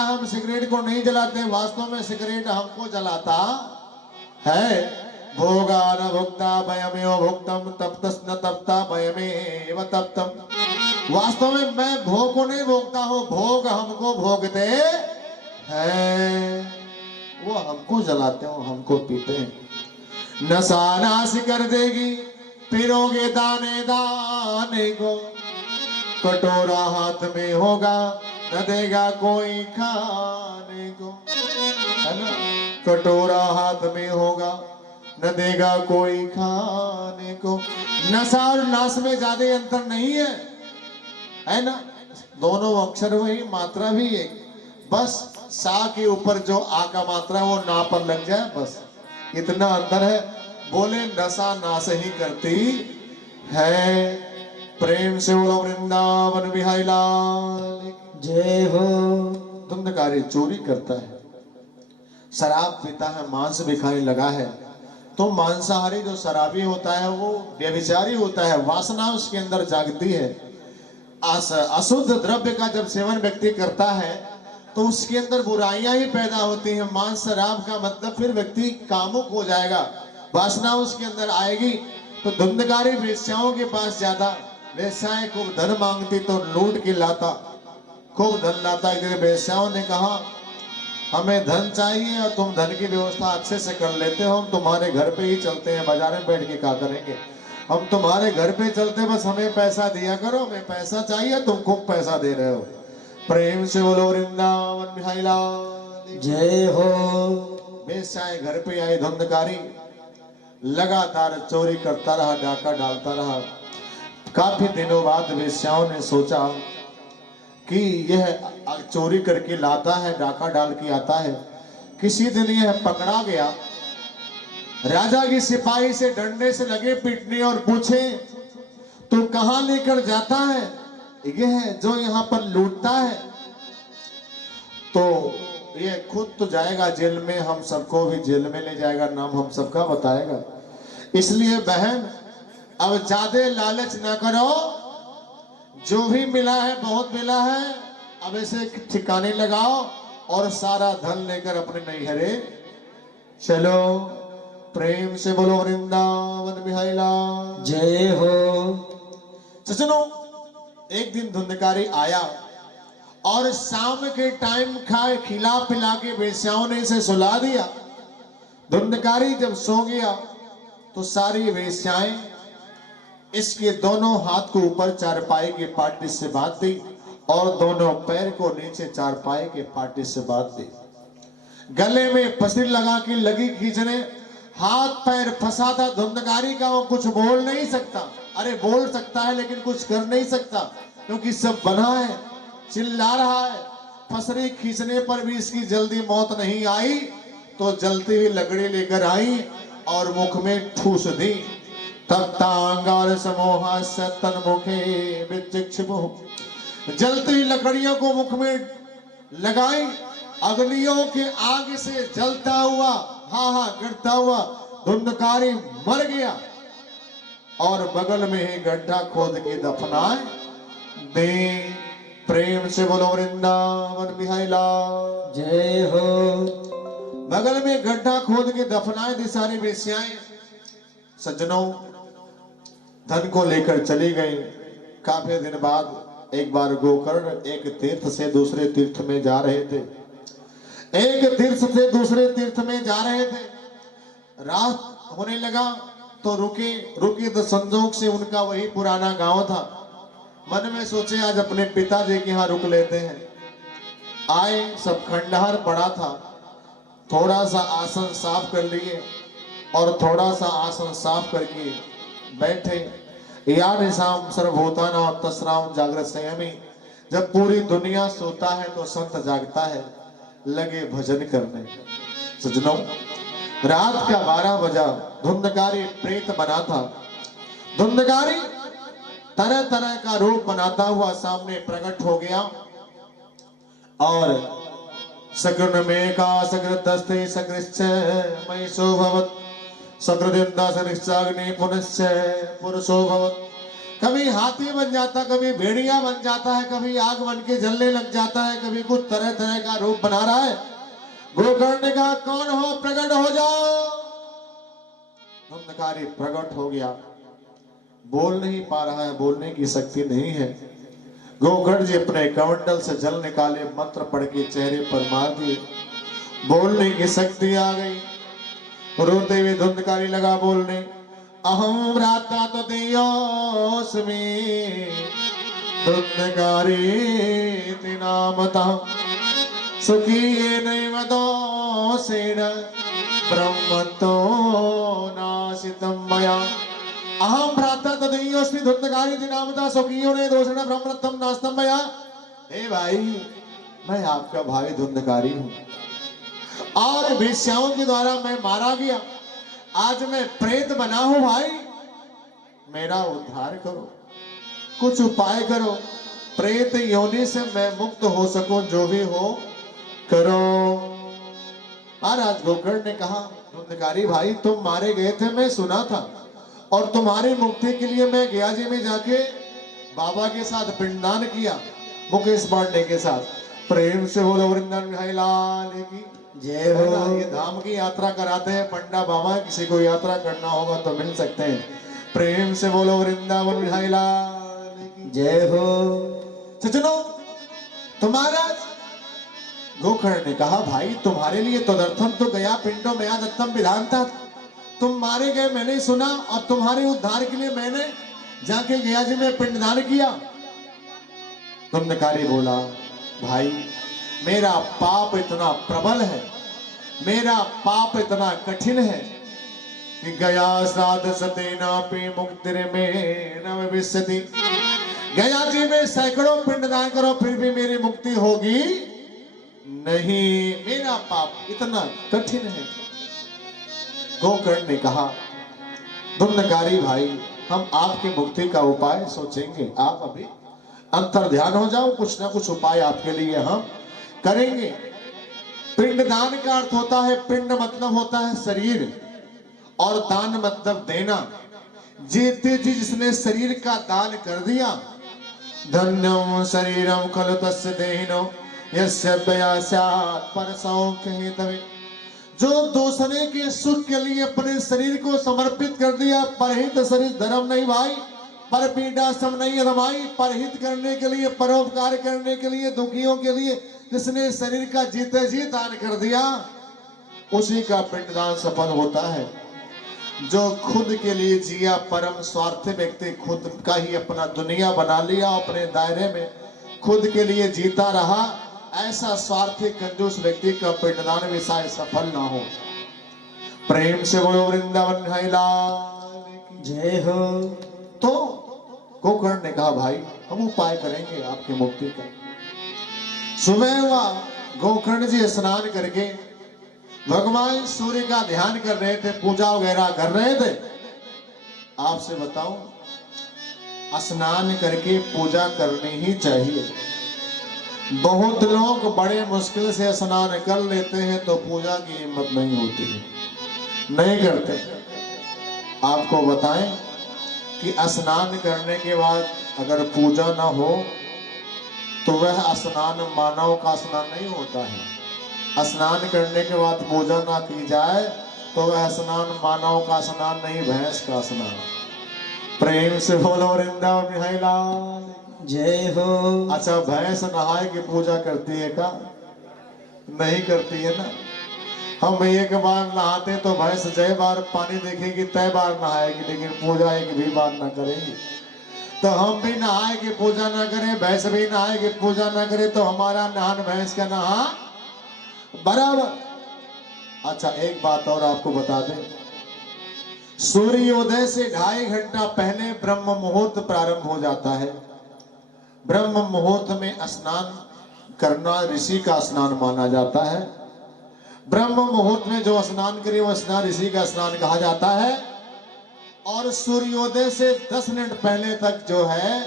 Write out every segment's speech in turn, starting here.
हम सिगरेट को नहीं जलाते, वास्तव में सिगरेट हमको जलाता है। भोगा न भुक्ता भयमेव भुक्तम तप्तस न तप्ता भयमेव तप्तम। वास्तव में मैं भोग को नहीं भोगता हूँ, भोग हमको भोगते हैं। वो हमको जलाते हो, हमको पीते हैं। नशा नाश कर देगी पिरोगे दाने दाने को, कटोरा हाथ में होगा न देगा कोई खाने को, है ना। कटोरा हाथ में होगा न देगा कोई खाने को। नशा और नाश में ज्यादा अंतर नहीं है ना। दोनों अक्षर वही, मात्रा भी एक, बस सा के ऊपर जो आ का मात्रा वो ना पर लग जाए, बस इतना अंतर है। बोले नशा नाश ही करती है। प्रेम से बोलो वृंदावन बिहारी लाल जय हो। धुंधकारी चोरी करता है, शराब पीता है, मांस भी खाने लगा है, तो मांसाहारी जो शराबी होता है वो व्यभिचारी होता है, वासना उसके अंदर जागती है। अशुद्ध द्रव्य का जब सेवन व्यक्ति करता है तो उसके अंदर बुराइयां ही पैदा होती हैं। मांस शराब का मतलब फिर व्यक्ति कामुक हो जाएगा, वासना उसके अंदर आएगी। तो धुंधकारी वेश्याओं के पास जाता, वेश्याएं खूब धन मांगती तो लूट के लाता, खूब धन लाता। इधर वेश्याओं ने कहा हमें धन चाहिए और तुम धन की व्यवस्था अच्छे से कर लेते हो, हम तुम्हारे घर पे ही चलते हैं, बाजार में बैठ के क्या करेंगे, हम तुम्हारे घर पे चलते, बस हमें पैसा दिया करो, हमें पैसा चाहिए, तुम खूब पैसा दे रहे हो। प्रेम से बोलो वृंदावन बिहारी लाल जय हो। वेश्याएं घर पे आई, धुंधकारी लगातार चोरी करता रहा, डाका डालता रहा। काफी दिनों बाद वेश्याओं ने सोचा कि यह चोरी करके लाता है, डाका डाल के आता है, किसी दिन यह पकड़ा गया। राजा की सिपाही से डंडे से लगे पीटने और पूछे तू कहां लेकर जाता है, यह है जो यहां पर लूटता है। तो यह खुद तो जाएगा जेल में, हम सबको भी जेल में ले जाएगा, नाम हम सबका बताएगा। इसलिए बहन अब ज्यादा लालच ना करो, जो भी मिला है बहुत मिला है, अब इसे ठिकाने लगाओ और सारा धन लेकर अपने नैहरे चलो। प्रेम से बोलो वृंदावन बिहारी लाल जय हो। सजनों, एक दिन धुंधकारी आया और शाम के टाइम खाए खिला पिला के वेश्याओं ने इसे सुला दिया। धुंधकारी जब सो गया तो सारी वेश्याएं इसके दोनों हाथ को ऊपर चारपाई के पाटे से बांध दी और दोनों पैर को नीचे चारपाई के पाटे से बांध दी। गले में फसिल लगा के लगी खींचने, हाथ पैर फंसा था धुंधकारी का, वो कुछ बोल नहीं सकता। अरे बोल सकता है लेकिन कुछ कर नहीं सकता क्योंकि सब बना है, चिल्ला रहा है। फसरी खींचने पर भी इसकी जल्दी मौत नहीं आई तो जलती हुई लकड़ी लेकर आई और मुख में ठूस दी। तप्तांगार समोहा सतन मुखे विचिक्षिपु, जलती हुई लकड़ियों को मुख में लगाई। अग्नियों के आग से जलता हुआ हा गिरता हुआ धुंधकारी मर गया और बगल में ही गड्ढा खोद के दफनाए दे। प्रेम से बोलो वृंदावन बिहारी लाल जय हो। बगल में गड्ढा खोद के दफनाए दी सारी वेश्याएं। सज्जनों, धन को लेकर चली गई। काफी दिन बाद एक बार गोकर्ण एक तीर्थ से दूसरे तीर्थ में जा रहे थे, एक तीर्थ से दूसरे तीर्थ में जा रहे थे। रात होने लगा तो रुके तो संजोग से उनका वही पुराना गांव था। मन में सोचे आज अपने पिताजी के यहाँ रुक लेते हैं। आए, सब खंडहर पड़ा था, थोड़ा सा आसन साफ कर लिए और थोड़ा सा आसन साफ करके बैठे। या निशाम सर्वभूतानां तस्राम जागृत संयमी, जब पूरी दुनिया सोता है तो संत जागता है, लगे भजन करने। सजनों, रात का 12 बजा, धुंधकारी प्रेत बना था। धुंधकारी तरह तरह का रूप बनाता हुआ सामने प्रकट हो गया और सकृन में का सकृतस्ते सकृश्च मयिषो भवत् सकृदिन्दा सनिश्चाग्नि पुनश्च पुरुषो भवत् कभी हाथी बन जाता, कभी भेड़िया बन जाता है, कभी आग बन के जलने लग जाता है, कभी कुछ तरह तरह का रूप बना रहा है। गोकर्ण ने कहा, कौन हो, प्रकट हो जाओ। धुंधकारी प्रकट हो गया, बोल नहीं पा रहा है, बोलने की शक्ति नहीं है। गोकर्ण जी अपने कमंडल से जल निकाले, मंत्र पढ़ के चेहरे पर मार दिए, बोलने की शक्ति आ गई। रोते हुए धुंधकारी लगा बोलने, अहम भ्राता तो देयोस्मि धुंधकारी नामतः सुखी नैव दोषेण ब्रह्मतो नाशितं मया। अहम भ्राता तदीयोस्मि धुंधकारी नामतः सुखियो ने दोषेण ब्रह्मत्वं नाशितं मया। हे भाई, मैं आपका भाई धुंधकारी हूं और वेश्याओं के द्वारा मैं मारा गया। आज मैं प्रेत बना हूं भाई, मेरा उद्धार करो, कुछ उपाय करो, प्रेत योनि से मैं मुक्त हो सकूं, जो भी हो करो। महाराज गोकर्ण ने कहा, धुंधकारी भाई तुम मारे गए थे, मैं सुना था, और तुम्हारी मुक्ति के लिए मैं गया जी में जाके बाबा के साथ पिंडदान किया, मुकेश पांडे के साथ। प्रेम से बोलो वृंदावन बिहारी लाल की जय हो। ये धाम की यात्रा कराते हैं पंडा बाबा, किसी को यात्रा करना होगा तो मिल सकते हैं। प्रेम से बोलो वृंदावन बिहारी लाल की जय हो। सज्जनों, तुम्हारा गोकर्ण ने कहा, भाई तुम्हारे लिए तदर्थम तो गया पिंडो में दत्तम विधान था, तुम मारे गए मैंने सुना, और तुम्हारे उद्धार के लिए मैंने जाके गया जी में पिंडदान किया। धुंधकारी बोला, भाई मेरा पाप इतना प्रबल है, मेरा पाप इतना कठिन है कि गया श्राद्ध सतेना पे मुक्ति में न भविष्यति। गया जी में सैकड़ों पिंडदान करो फिर भी मेरी मुक्ति होगी नहीं, मेरा पाप इतना कठिन है। गोकर्ण ने कहा, धुंधकारी भाई हम आपकी मुक्ति का उपाय सोचेंगे, आप अभी अंतर ध्यान हो जाओ, कुछ ना कुछ उपाय आपके लिए हम करेंगे। पिंडदान का अर्थ होता है, पिंड मतलब होता है शरीर, और दान मतलब देना। जीते जी जिसने शरीर का दान कर दिया, धन्यम शरीरम खलु तस्य देहिनो यस्य प्रयासात् परसौख्य हेतवे। जो दूसरे के सुख के लिए अपने शरीर को समर्पित कर दिया, परहित शरीर धर्म नहीं भाई, पर पीड़ा सम नहीं अधमाई। परहित करने के लिए, परोपकार करने के लिए, दुखियों के लिए जिसने शरीर का जीते जी दान कर दिया, उसी का पिंडदान सफल होता है। जो खुद के लिए जिया, परम स्वार्थी व्यक्ति, खुद का ही अपना दुनिया बना लिया, अपने दायरे में खुद के लिए जीता रहा, ऐसा स्वार्थी कंजूस व्यक्ति का पिंडदान भी शायद सफल ना हो। प्रेम से बोलो वृंदावन बिहारी लाल की जय हो। तो गोकर्ण ने कहा, भाई हम उपाय करेंगे आपकी मुक्ति का। सुबह हुआ, गोकर्ण जी स्नान करके भगवान सूर्य का ध्यान कर रहे थे, पूजा वगैरह कर रहे थे। आपसे बताऊं, स्नान करके पूजा करनी ही चाहिए। बहुत लोग बड़े मुश्किल से स्नान कर लेते हैं तो पूजा की हिम्मत नहीं होती है, नहीं करते। आपको बताएं कि स्नान करने के बाद अगर पूजा ना हो तो वह स्नान मानव का स्नान नहीं होता है। स्नान करने के बाद पूजा ना की जाए तो वह स्नान मानव का स्नान नहीं, भैंस का स्नान। प्रेम से बोलो वृंदावन बिहारी लाल जय हो। अच्छा, भैंस नहाए की पूजा करती है का? नहीं करती है ना। हम एक बार नहाते तो भैंस जय बार पानी देखेगी तय बार नहाएगी, लेकिन पूजा एक भी बार ना करेगी। तो हम भी नहाए की पूजा ना करें, भैंस भी नहाए की पूजा ना करे, तो हमारा नहान भैंस का नहा बराबर। अच्छा, एक बात और आपको बता दें, सूर्योदय से 2.5 घंटा पहले ब्रह्म मुहूर्त प्रारंभ हो जाता है। ब्रह्म मुहूर्त में स्नान करना ऋषि का स्नान माना जाता है। ब्रह्म मुहूर्त में जो स्नान करे वो स्नान ऋषि का स्नान कहा जाता है। और सूर्योदय से 10 मिनट पहले तक जो है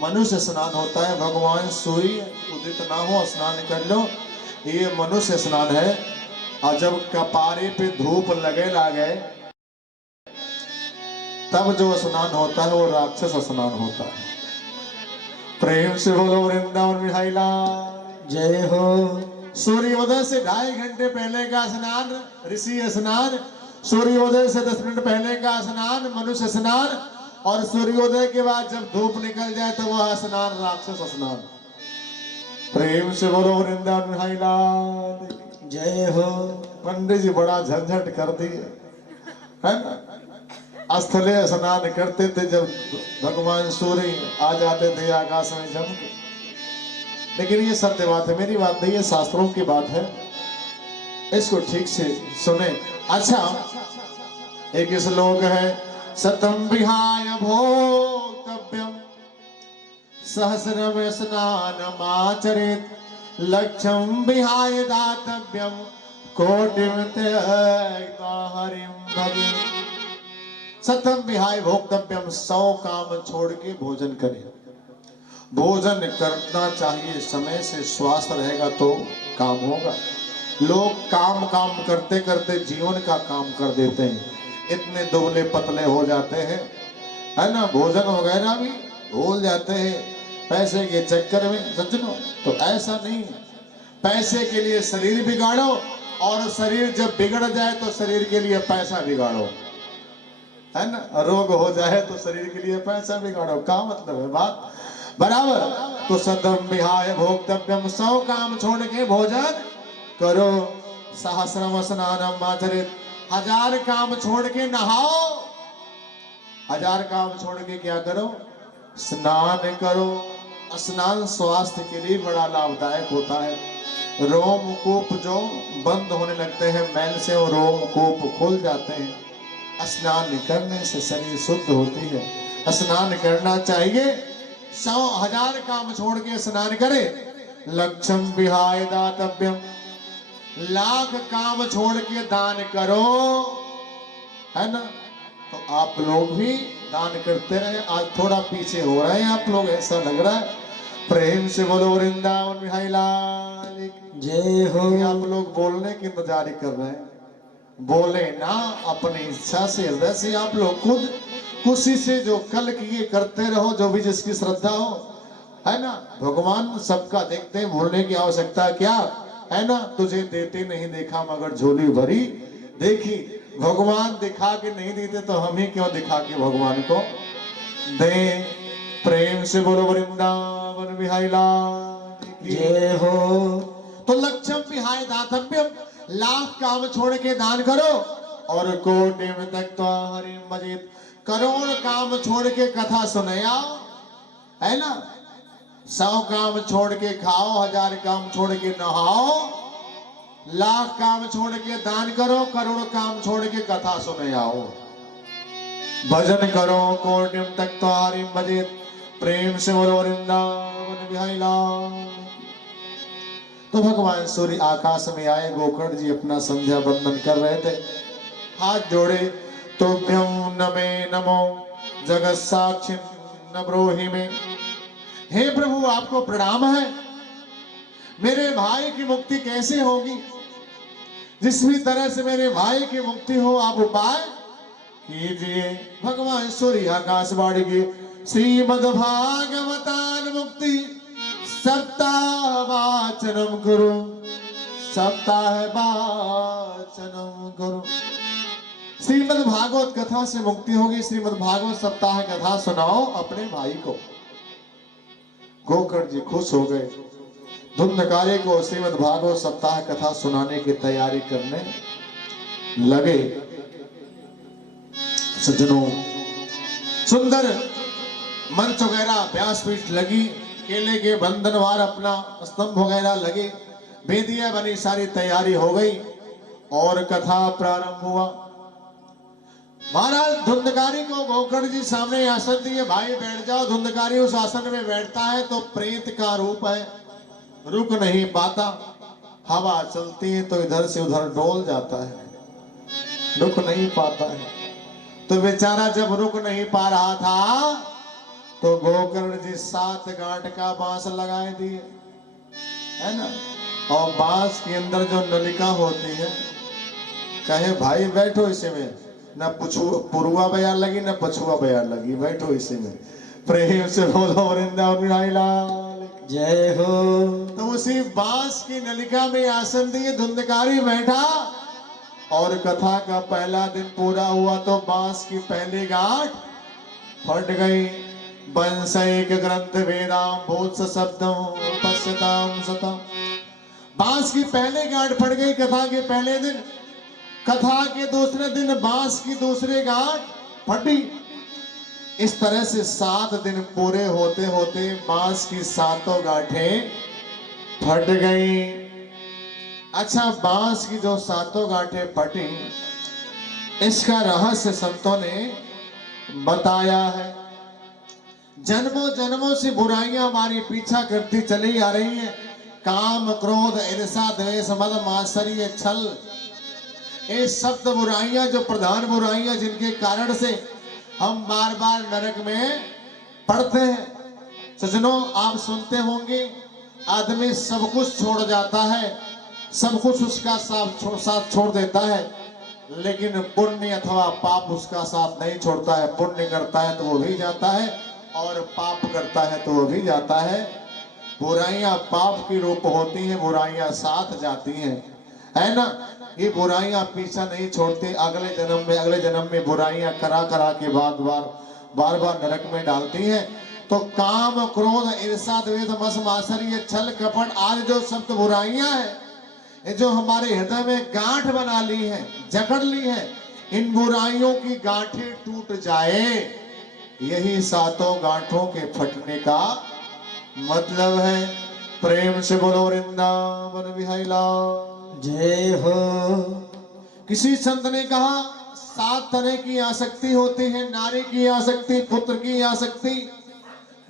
मनुष्य स्नान होता है। भगवान सूर्य उदित ना हो स्नान कर लो, ये मनुष्य स्नान है। और जब कपारे पे धूप लगे लागे तब जो स्नान होता है वो राक्षस स्नान होता है। प्रेम से बोलो वृंदावन बिहारी लाल जय हो। सूर्योदय से 2.5 घंटे पहले का स्नान ऋषि स्नान, सूर्योदय से 10 मिनट पहले का स्नान मनुष्य स्नान, और सूर्योदय के बाद जब धूप निकल जाए तो वह स्नान राक्षस स्नान। प्रेम से बोलो वृंदावन बिहारी लाल जय हो। पंडित जी बड़ा झंझट कर दिए है ना। स्थले स्नान करते थे जब भगवान सूर्य आ जाते थे आकाश में जम के, लेकिन ये सत्य बात है, मेरी बात नहीं है, शास्त्रों की बात है, इसको ठीक से सुने। अच्छा, एक श्लोक है, सतम विहाय भोक्तव्यम सहस्रम स्नानमाचरेत्, लक्षम विहाय दातव्यम कोटिम त्यक्त्वा हरिं भजेत्। सतम विहाय भोक्तव्यम, 100 काम छोड़ के भोजन करें। भोजन करना चाहिए समय से, स्वास्थ्य रहेगा तो काम होगा। लोग काम काम करते करते जीवन का काम कर देते हैं, इतने दुबले पतले हो जाते हैं है ना, भोजन वगैरह भी भूल जाते हैं पैसे के चक्कर में। सज्जनों, तो ऐसा नहीं, पैसे के लिए शरीर बिगाड़ो और शरीर जब बिगड़ जाए तो शरीर के लिए पैसा बिगाड़ो, है ना। रोग हो जाए तो शरीर के लिए पैसा बिगाड़ो, क्या मतलब है बात बराबर। तो सतम विहाय भोक्तव्यम, 100 काम छोड़ के भोजन करो। सहस्रम स्नानम आचरेत्, 1000 काम छोड़ के नहाओ। 1000 काम छोड़ के क्या करो, स्नान करो। स्नान स्वास्थ्य के लिए बड़ा लाभदायक होता है। रोमकूप जो बंद होने लगते हैं मैल से, वो रोमकूप खुल जाते हैं। स्नान करने से शरीर शुद्ध होती है। स्नान करना चाहिए, 100,000 काम छोड़ के स्नान करे। लक्षम विहाय दातव्यम, 1,00,000 काम छोड़ के दान करो, है ना। तो आप लोग भी दान करते रहे। आज थोड़ा पीछे हो रहे हैं आप लोग, ऐसा लग रहा है। प्रेम से बोलो वृंदावन बिहारी लाल की जय हो। आप लोग बोलने की इंतजार कर रहे हैं, बोले ना अपनी इच्छा से, हृदय से। आप लोग खुद खुशी से जो कल किए करते रहो, जो भी जिसकी श्रद्धा हो, है ना। भगवान सबका देखते हैं, भूलने की आवश्यकता क्या है ना। तुझे देते नहीं देखा मगर झोली भरी देखी। भगवान दिखा के नहीं देते तो हम ही क्यों दिखा के भगवान को दें। प्रेम से बोलो वृंदावन बिहारी लाल की जय हो। तो लक्षम विहाय दातव्यम, 1,00,000 काम छोड़ के दान करो। और कोटिम त्यक्त्वा हरिं भजेत्, करोड़ काम छोड़ के कथा सुने आओ, है ना। 100 काम छोड़ के खाओ, 1000 काम छोड़ के नहाओ, 1,00,000 काम छोड़ के दान करो, करोड़ काम छोड़ के कथा सुने आओ, भजन करो। कोटिम त्यक्त्वा हरिं भजेत्। प्रेम से बोलो वृंदावन बिहारी लाल। तो भगवान सूर्य आकाश में आए, गोकर्ण जी अपना संध्या बंदन कर रहे थे, हाथ जोड़े। तुभ्यं नमे नमो जगत साक्षी न ब्रोहि में, हे प्रभु आपको प्रणाम है, मेरे भाई की मुक्ति कैसे होगी। जिस भी तरह से मेरे भाई की मुक्ति हो आप उपाय कीजिए। भगवान सूर्य आकाशवाणी की श्रीमद्भागवतान मुक्ति सप्ताह वाचनम गुरु, सप्ताह वाचनम गुरु। श्रीमद् भागवत कथा से मुक्ति होगी। श्रीमद् भागवत सप्ताह कथा सुनाओ अपने भाई को। गोकर्ण जी खुश हो गए, धुंधकारी को श्रीमद् भागवत सप्ताह कथा सुनाने की तैयारी करने लगे। सज्जनों, सुंदर मंच वगैरह, व्यासपीठ लगी, केले के बंधनवार अपना स्तंभ वगैरह लगे, वेदियां बनी, सारी तैयारी हो गई और कथा प्रारंभ हुआ। महाराज धुंधकारी को गोकर्ण जी सामने आसन दिए, भाई बैठ जाओ। धुंधकारी उस आसन में बैठता है तो प्रेत का रूप है, रुक नहीं पाता। हवा चलती है तो इधर से उधर डोल जाता है, रुक नहीं पाता है। तो बेचारा जब रुक नहीं पा रहा था तो गोकर्ण जी 7 गांठ का बांस लगाए दिए, है ना। और बांस के अंदर जो नलिका होती है, कहे भाई बैठो इसे में, न पुरुआ बयार लगी न पछुआ बयार लगी। बैठो इसी में, प्रेम से बोलो वृंदावन बिहारी लाल जय हो। तो उसी बांस की नलिका में आसन दिए, धुंधकारी बैठा और कथा का पहला दिन पूरा हुआ तो बांस की पहली गांठ फट गई। वंश एक ग्रंथ वेदाम भूत शब्दों पश्यताम सतम। बांस की पहले गांठ फट गई कथा के पहले दिन। कथा के दूसरे दिन बांस की दूसरी गांठ फटी। इस तरह से 7 दिन पूरे होते होते बांस की 7 गांठें फट गई। अच्छा, बांस की जो 7 गांठें फटी, इसका रहस्य संतों ने बताया है। जन्मों जन्मों से बुराइयां हमारी पीछा करती चली आ रही हैं। काम, क्रोध, ईर्ष्या, द्वेष, मद, मात्सर्य, छल, ये सब बुराइयां जो प्रधान बुराइयां जिनके कारण से हम बार बार नरक में पड़ते हैं। सज्जनों, आप सुनते होंगे आदमी सब कुछ छोड़ जाता है, सब कुछ उसका साथ छोड़ देता है, लेकिन पुण्य अथवा पाप उसका साथ नहीं छोड़ता है। पुण्य करता है तो वो भी जाता है और पाप करता है तो वो भी जाता है। बुराइयां पाप की रूप होती हैं, बुराइयां साथ जाती हैं, है ना। ये बुराइयां पीछा नहीं छोड़ती, अगले जन्म में बुराइयां करा करा के बार बार नरक में डालती हैं। तो काम, क्रोध, ईर्ष्या, द्वेष, मद, मात्सर्य, छल, कपट आदि जो सब बुराइयां हैं, ये जो हमारे हृदय में गांठ बना ली है, जकड़ ली है, इन बुराइयों की गांठें टूट जाए, यही 7 गांठों के फटने का मतलब है। प्रेम से बोलो वृंदावन बिहारी लाल जय हो। किसी संत ने कहा 7 तरह की आसक्ति होती है। नारी की आसक्ति, पुत्र की आसक्ति,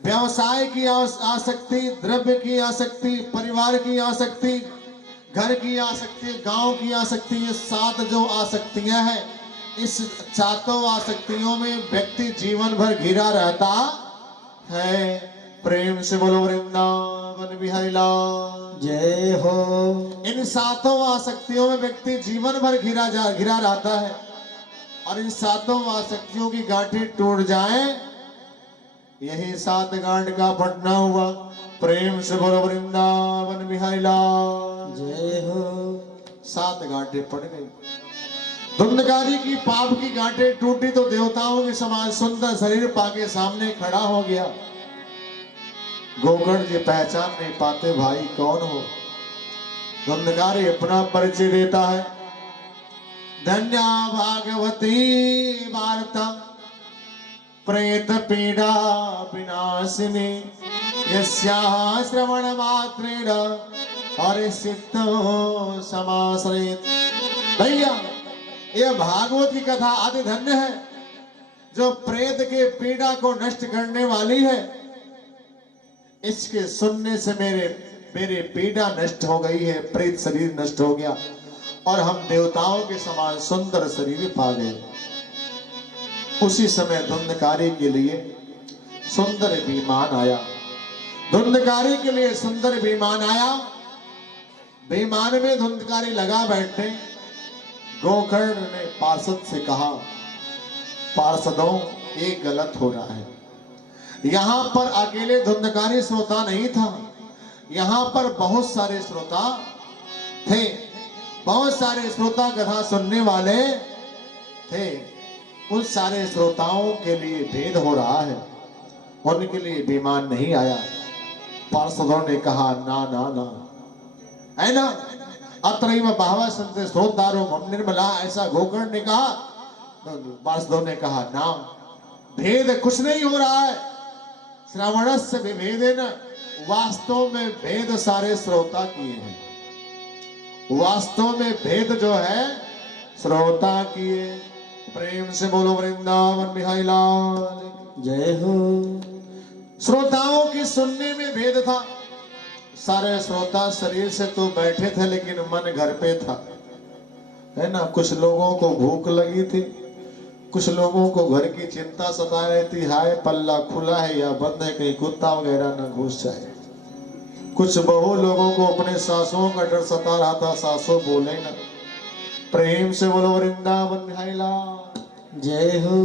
व्यवसाय की आसक्ति, द्रव्य की आसक्ति, परिवार की आसक्ति, घर की आसक्ति, गांव की आसक्ति। ये 7 जो आसक्तियां हैं, इस 7 आसक्तियों में व्यक्ति जीवन भर घिरा रहता है। प्रेम से बोलो वृंदावन बिहारी लाल जय हो। इन 7 आसक्तियों में व्यक्ति जीवन भर घिरा रहता है, और इन 7 आसक्तियों की गांठें टूट जाए, यही 7 गांठ का फटना हुआ। प्रेम से बोलो वृंदावन बिहारी लाल जय हो। 7 गांठें फट गई। धुंधकारी की पाप की गांठें टूटी तो देवताओं के समान सुंदर शरीर पाके सामने खड़ा हो गया। गोकर्ण जी पहचान नहीं पाते भाई कौन हो। धुंधकारी अपना परिचय देता है। धन्या भागवती वार्ता प्रेत पीड़ा विनाशिनी यस्याः श्रवण मात्रेण हरिसिद्धो समाश्रयेत्। भैया, यह भागवत की कथा अति धन्य है, जो प्रेत के पीड़ा को नष्ट करने वाली है। इसके सुनने से मेरे पीड़ा नष्ट हो गई है, प्रेत शरीर नष्ट हो गया और हम देवताओं के समान सुंदर शरीर पा गए। उसी समय धुंधकारी के लिए सुंदर विमान आया। धुंधकारी के लिए सुंदर विमान आया। विमान में धुंधकारी लगा बैठे। गोकर्ण ने पार्षद से कहा, पार्षदों, ये गलत हो रहा है। यहाँ पर अकेले धुंधकारी श्रोता नहीं था, यहाँ पर बहुत सारे श्रोता थे। बहुत सारे श्रोता कथा सुनने वाले थे। उन सारे श्रोताओं के लिए भेद हो रहा है, उनके लिए विमान नहीं आया। पार्षदों ने कहा, ना ना ना, है ना, अत्रैव बहवः सन्ति श्रोतारो मम निर्मला, ऐसा गोकर्ण ने कहा। पार्षदों ने कहा, ना, भेद कुछ नहीं हो रहा है। श्रवणस्य विभेदेन, वास्तव में भेद सारे श्रोता किए हैं। वास्तव में भेद जो है श्रोता किए। प्रेम से बोलो वृंदावन बिहारी लाल जय हो। श्रोताओं की सुनने में भेद था। सारे श्रोता शरीर से तो बैठे थे, लेकिन मन घर पे था, है ना। कुछ लोगों को भूख लगी थी, कुछ लोगों को घर की चिंता सता रही थी, हाय पल्ला खुला है या बंद है, कहीं कुत्ता वगैरह न घुस जाए। कुछ बहु लोगों को अपने सासुओं का डर सता रहा था, सासू बोले ना। प्रेम से बोलो वृंदावन बिहारी लाल जय हो।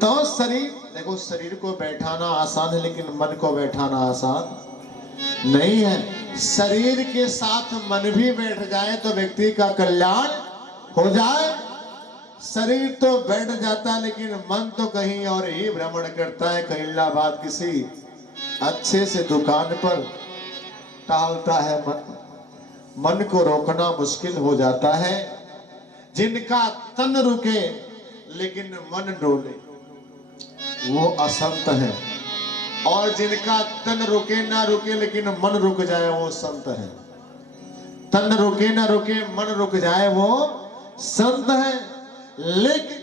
तो शरीर देखो, शरीर को बैठाना आसान है लेकिन मन को बैठाना आसान नहीं है। शरीर के साथ मन भी बैठ जाए तो व्यक्ति का कल्याण हो जाए। शरीर तो बैठ जाता है लेकिन मन तो कहीं और ही भ्रमण करता है। कहीं इलाहाबाद किसी अच्छे से दुकान पर टहलता है। मन को रोकना मुश्किल हो जाता है। जिनका तन रुके लेकिन मन डोले वो असंत है, और जिनका तन रुके ना रुके लेकिन मन रुक जाए वो संत है। तन रुके ना रुके मन रुक जाए वो संत है, लेकिन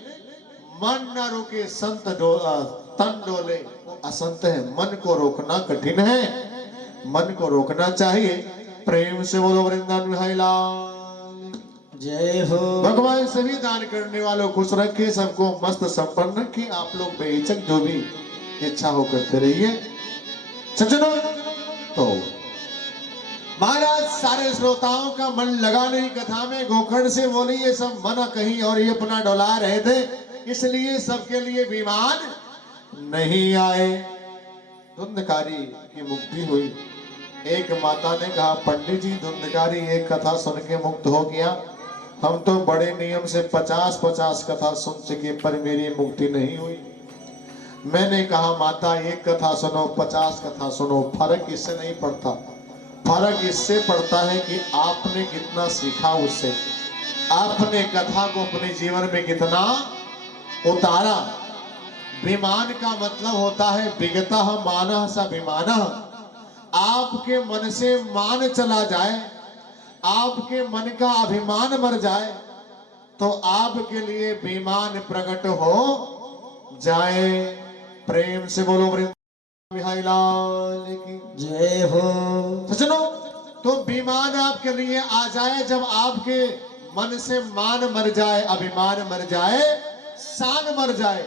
मन ना रुके तन डोले वो असंत है। मन को रोकना कठिन है, मन को रोकना चाहिए। प्रेम से बोलो वृंदावन बिहारी लाल जय हो। भगवान सभी दान करने वालों खुश रखे, सबको मस्त संपन्न रखे। आप लोग बेहिचक जो भी इच्छा हो करते रहिए। सज्जनों, तो महाराज सारे श्रोताओं का मन लगा नहीं कथा में। गोकर्ण से बोली ये सब मन कहीं और ही अपना डोला रहे थे, इसलिए सबके लिए विमान नहीं आए। धुंधकारी की मुक्ति हुई। एक माता ने कहा, पंडित जी धुंधकारी एक कथा सुन के मुक्त हो गया। हम तो बड़े नियम से 50-50 कथा सुन चुके पर मेरी मुक्ति नहीं हुई। मैंने कहा, माता एक कथा सुनो 50 कथा सुनो, फर्क इससे नहीं पड़ता। फर्क इससे पड़ता है कि आपने कितना सीखा उससे, आपने कथा को अपने जीवन में कितना उतारा। विमान का मतलब होता है विगतः मानः स विमानः। आपके मन से मान चला जाए, आपके मन का अभिमान मर जाए तो आपके लिए विमान प्रकट हो जाए। प्रेम से बोलो वृंदावन बिहारी लाल की जय हो। सुनो, तो विमान आपके लिए आ जाए जब आपके मन से मान मर जाए, अभिमान मर जाए, शान मर जाए।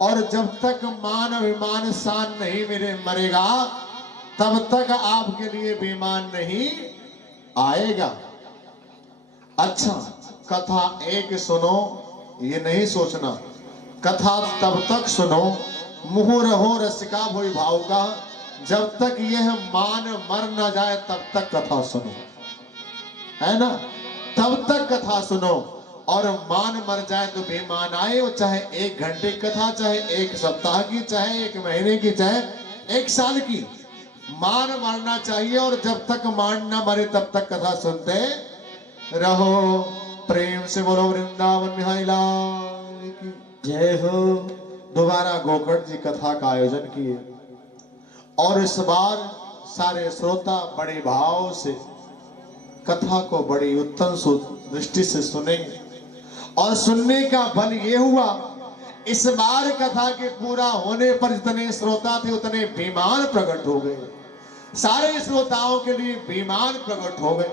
और जब तक मान अभिमान शान नहीं मेरे मरेगा तब तक आपके लिए विमान नहीं आएगा। अच्छा, कथा एक सुनो, ये नहीं सोचना कथा तब तक सुनो मुहु रहो रसिका भोई भाऊगा, जब तक यह मान मर ना जाए तब तक कथा सुनो, है ना। तब तक कथा सुनो, और मान मर जाए तो बेमान आए। वो चाहे 1 घंटे की कथा, चाहे 1 सप्ताह की, चाहे 1 महीने की, चाहे 1 साल की, मान मरना चाहिए। और जब तक मान ना मरे तब तक कथा सुनते रहो। प्रेम से बोलो वृंदावन बिहारी लाल की जय हो। दोबारा गोकर्ण जी कथा का आयोजन किए, और इस बार सारे श्रोता बड़े भाव से कथा को बड़ी उत्तम दृष्टि से सुने। और सुनने का फल ये हुआ, इस बार कथा के पूरा होने पर जितने श्रोता थे उतने विमान प्रकट हो गए। सारे श्रोताओं के लिए विमान प्रकट हो गए।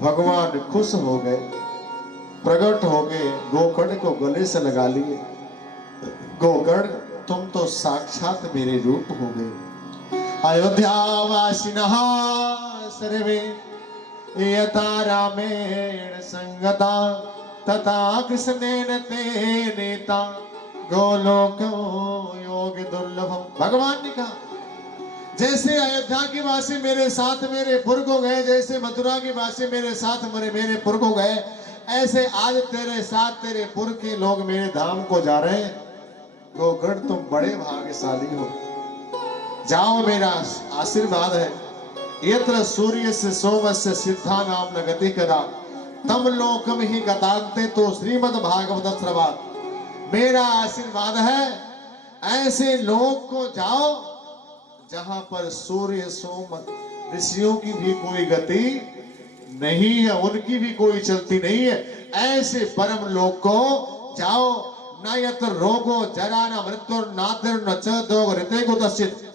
भगवान खुश हो गए, प्रकट हो गए, गोकर्ण को गले से लगा लिए। गोकर्ण, तुम तो साक्षात मेरे रूप हो गए। अयोध्या वासिनः सर्वे यथा रामेण संगता तथा कृष्णेन ते नेता गोलोको योग दुर्लभम। भगवान ने कहा, जैसे अयोध्या के वासी मेरे साथ मेरे पुर को गए, जैसे मथुरा के वासी मेरे साथ मेरे पुर को गए, ऐसे आज तेरे साथ तेरे पुर के लोग मेरे धाम को जा रहे हैं। गोकर्ण, तुम बड़े भाग्यशाली हो। जाओ, मेरा आशीर्वाद है। यत्र सूर्य से सोमस्य सिद्धा नाम न गति करा तम लोकम ही गतांते तो श्रीमद् भागवत श्रवात। मेरा आशीर्वाद है ऐसे लोक को जाओ जहां पर सूर्य सोम ऋषियों की भी कोई गति नहीं है, उनकी भी कोई चलती नहीं है। ऐसे परम लोक को जाओ। न यत्र रोगो जरा न मृत्यु नातिर न च दोग ऋते को तस्चित।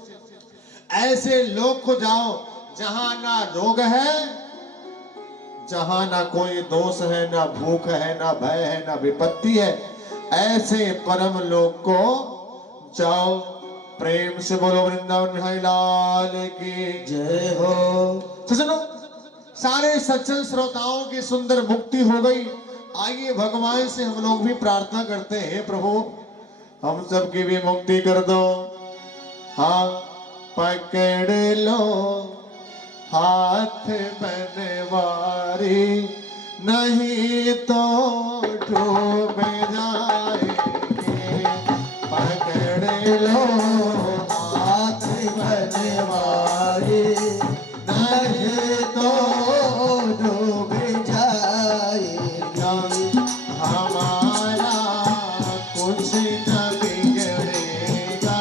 ऐसे लोक को जाओ जहां ना रोग है, जहां ना कोई दोष है, ना भूख है, ना भय है, ना विपत्ति है। ऐसे परम लोक को जाओ। प्रेम से बोलो वृंदावन बिहारी लाल की जय हो। तो सुनो, सारे सज्जन श्रोताओं की सुंदर मुक्ति हो गई। आइए भगवान से हम लोग भी प्रार्थना करते हैं, प्रभु हम सबकी भी मुक्ति कर दो। हाँ, पकड़ लो हाथ बनवारी, नहीं तो डूब जाएंगे। पकड़ लो हाथ बनवारी, नहीं तो डूब जाएगा। हमारा कुछ न बिगड़ेगा,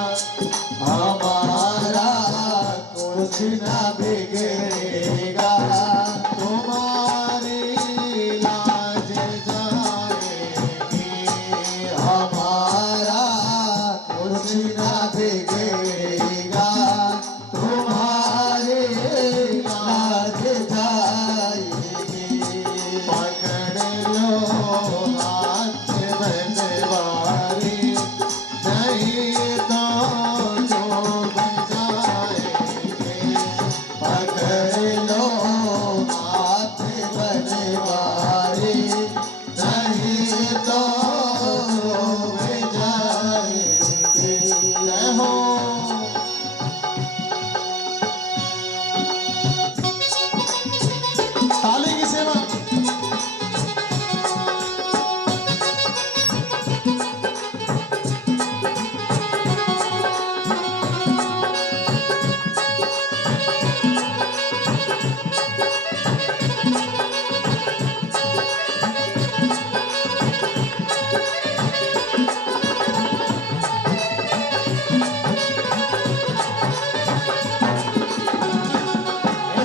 हमारा कुछ न बिगड़ेगा। तुम्हारी लाज जाएगी। हमारा कुछ न बिगड़ेगा। तुम्हारे लाज जाएगी। पकड़ लो हाथ बनवारी, नहीं तो डूब जाएंगे। पकड़ लो हाथ बनवारी, नहीं तो डूब जाएंगे। जय हो। ताली की सेवा।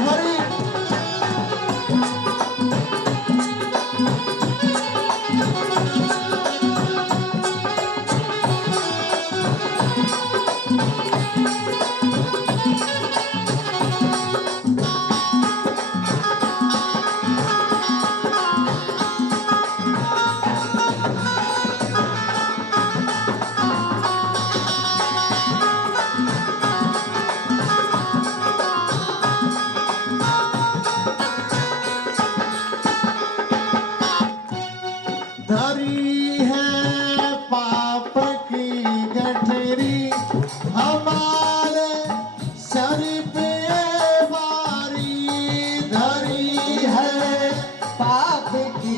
हरी धरी है पाप की गठरी, हमारे सर पे भारी। धरी है पाप की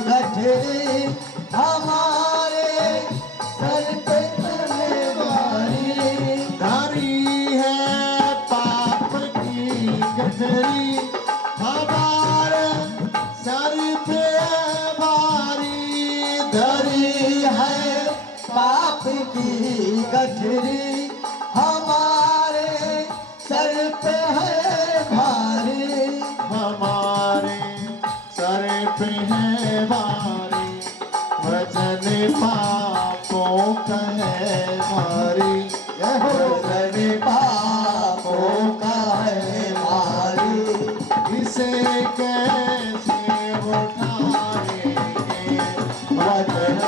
गठरी, हमारे सर पे तलवारी। धरी है पाप की गठरी, हमारे सर पे भारी। धरी है पाप की गठरी, हमारे सर पे है भारी। हमारे सर पे है भारी, वजन पापों का है भारी। जय हो। वजन पापों का है भारी। इसे कैसे उठाएंगे, वजन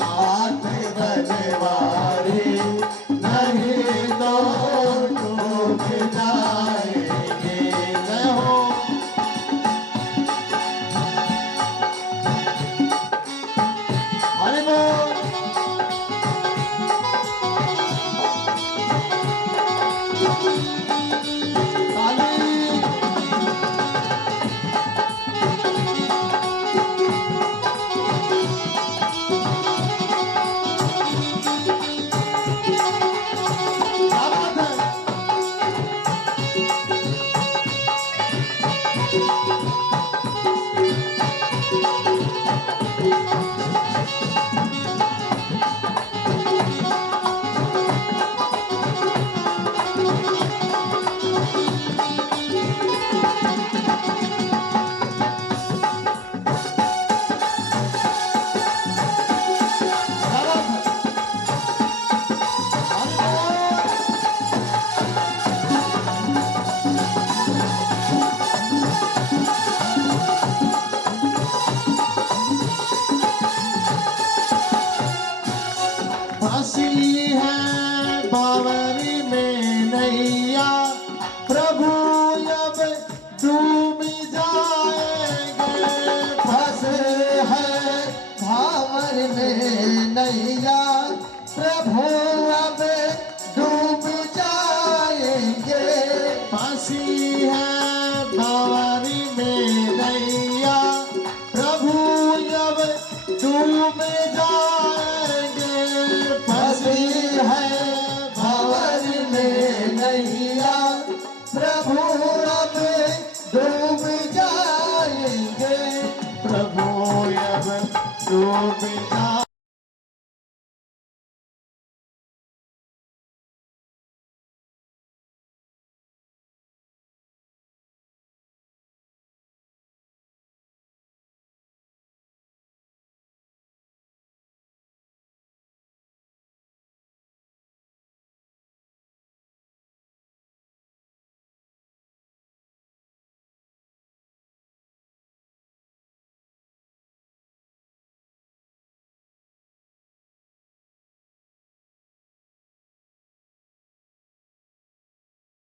हाथ बनवारी, नहीं तो डूब जाएंगे। जय हो। हरि बोल। में